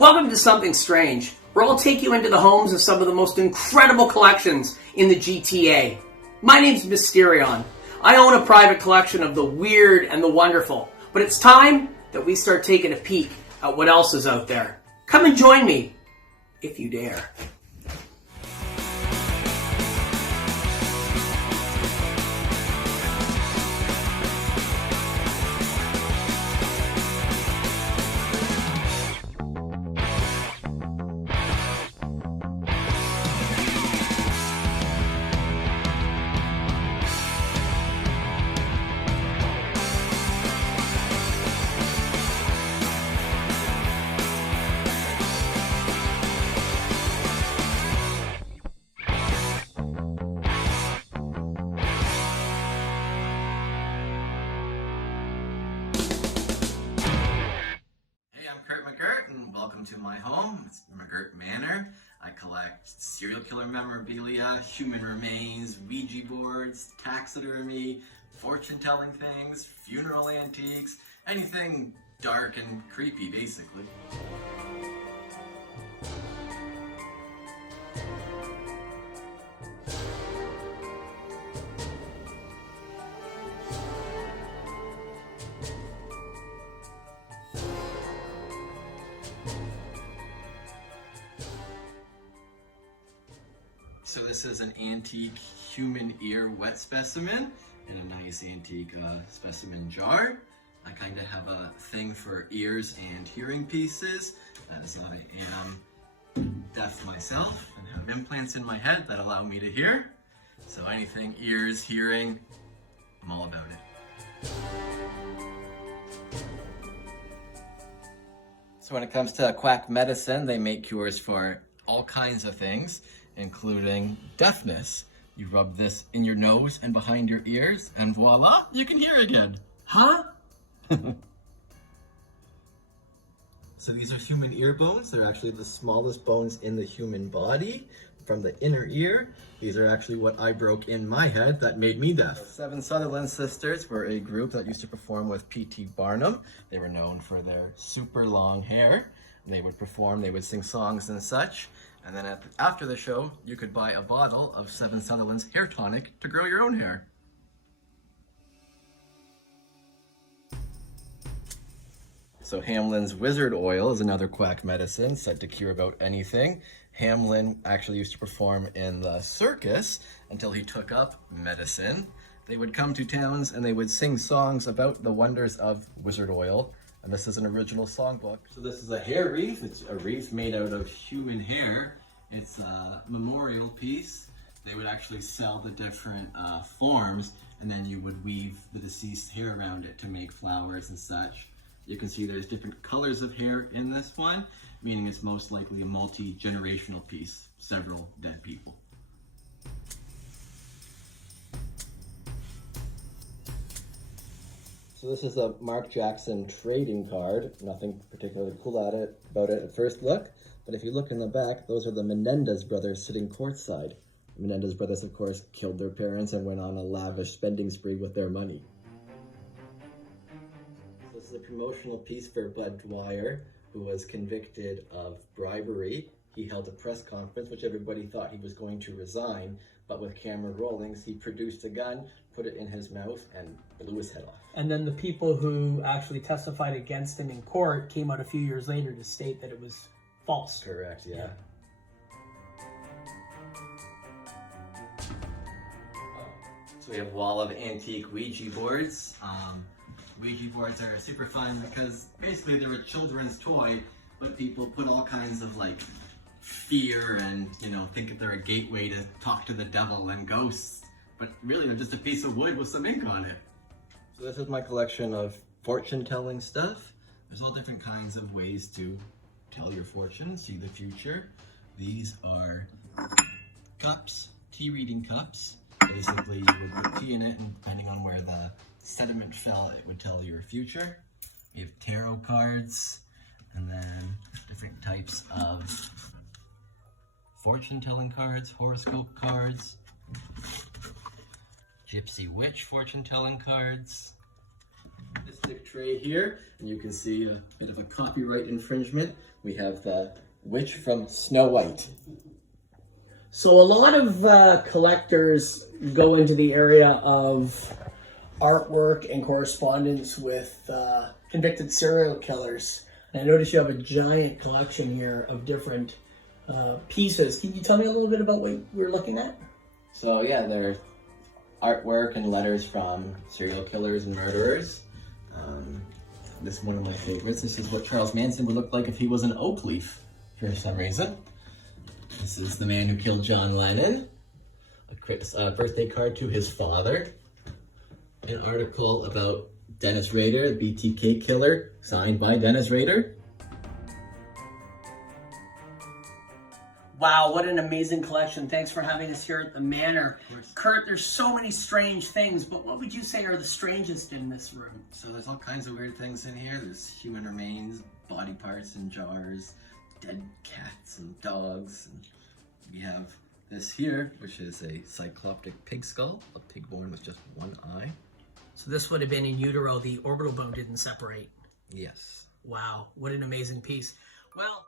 Welcome to Something Strange, where I'll take you into the homes of some of the most incredible collections in the GTA. My name's Mysterion. I own a private collection of the weird and the wonderful, but it's time that we start taking a peek at what else is out there. Come and join me, if you dare. I'm Kurt McGurt, and welcome to my home. It's McGurt Manor. I collect serial killer memorabilia, human remains, Ouija boards, taxidermy, fortune-telling things, funeral antiques, anything dark and creepy, basically. So this is an antique human ear wet specimen in a nice antique specimen jar. I kind of have a thing for ears and hearing pieces, as I am deaf myself and have implants in my head that allow me to hear. So anything ears, hearing, I'm all about it. So when it comes to quack medicine, they make cures for all kinds of things, including deafness. You rub this in your nose and behind your ears, and voila, you can hear again. Huh? So these are human ear bones. They're actually the smallest bones in the human body. From the inner ear, these are actually what I broke in my head that made me deaf. The Seven Sutherland Sisters were a group that used to perform with P.T. Barnum. They were known for their super long hair. They would perform, they would sing songs and such. And then after the show, you could buy a bottle of Seven Sutherland's hair tonic to grow your own hair. So Hamlin's wizard oil is another quack medicine said to cure about anything. Hamlin actually used to perform in the circus until he took up medicine. They would come to towns and they would sing songs about the wonders of wizard oil. And this is an original songbook. So this is a hair wreath. It's a wreath made out of human hair. It's a memorial piece. They would actually sell the different forms, and then you would weave the deceased hair around it to make flowers and such. You can see there's different colors of hair in this one, meaning it's most likely a multi-generational piece, several dead people. So this is a Mark Jackson trading card. Nothing particularly cool about it at first look, but if you look in the back, those are the Menendez brothers sitting courtside. The Menendez brothers, of course, killed their parents and went on a lavish spending spree with their money. So this is a promotional piece for Bud Dwyer, who was convicted of bribery. He held a press conference, which everybody thought he was going to resign, but with camera rollings, he produced a gun, put it in his mouth, and blew his head off. And then the people who actually testified against him in court came out a few years later to state that it was false. Correct, yeah. So we have a wall of antique Ouija boards. Ouija boards are super fun because basically they're a children's toy, but people put all kinds of like fear and, think that they're a gateway to talk to the devil and ghosts, but really they're just a piece of wood with some ink on it. So this is my collection of fortune-telling stuff. There's all different kinds of ways to tell your fortune, see the future. These are cups, tea reading cups. Basically, you would put tea in it, and depending on where the sediment fell, it would tell your future. We have tarot cards, and then different types of fortune-telling cards, horoscope cards, gypsy witch fortune-telling cards. artistic tray here, and you can see a bit of a copyright infringement. We have the witch from Snow White. So a lot of collectors go into the area of artwork and correspondence with convicted serial killers. And I notice you have a giant collection here of different pieces. Can you tell me a little bit about what we're looking at? So yeah, they're artwork and letters from serial killers and murderers. This is one of my favorites. This is what Charles Manson would look like if he was an oak leaf for some reason. This is the man who killed John Lennon. A birthday card to his father. An article about Dennis Rader, the BTK killer, signed by Dennis Rader. Wow, what an amazing collection. Thanks for having us here at the Manor. Kurt, there's so many strange things, but what would you say are the strangest in this room? So there's all kinds of weird things in here. There's human remains, body parts in jars, dead cats and dogs. And we have this here, which is a cycloptic pig skull, a pig born with just one eye. So this would have been in utero, the orbital bone didn't separate. Yes. Wow, what an amazing piece. Well,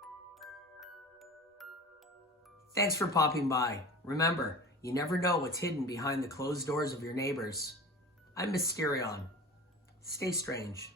thanks for popping by. Remember, you never know what's hidden behind the closed doors of your neighbors. I'm Mysterion. Stay strange.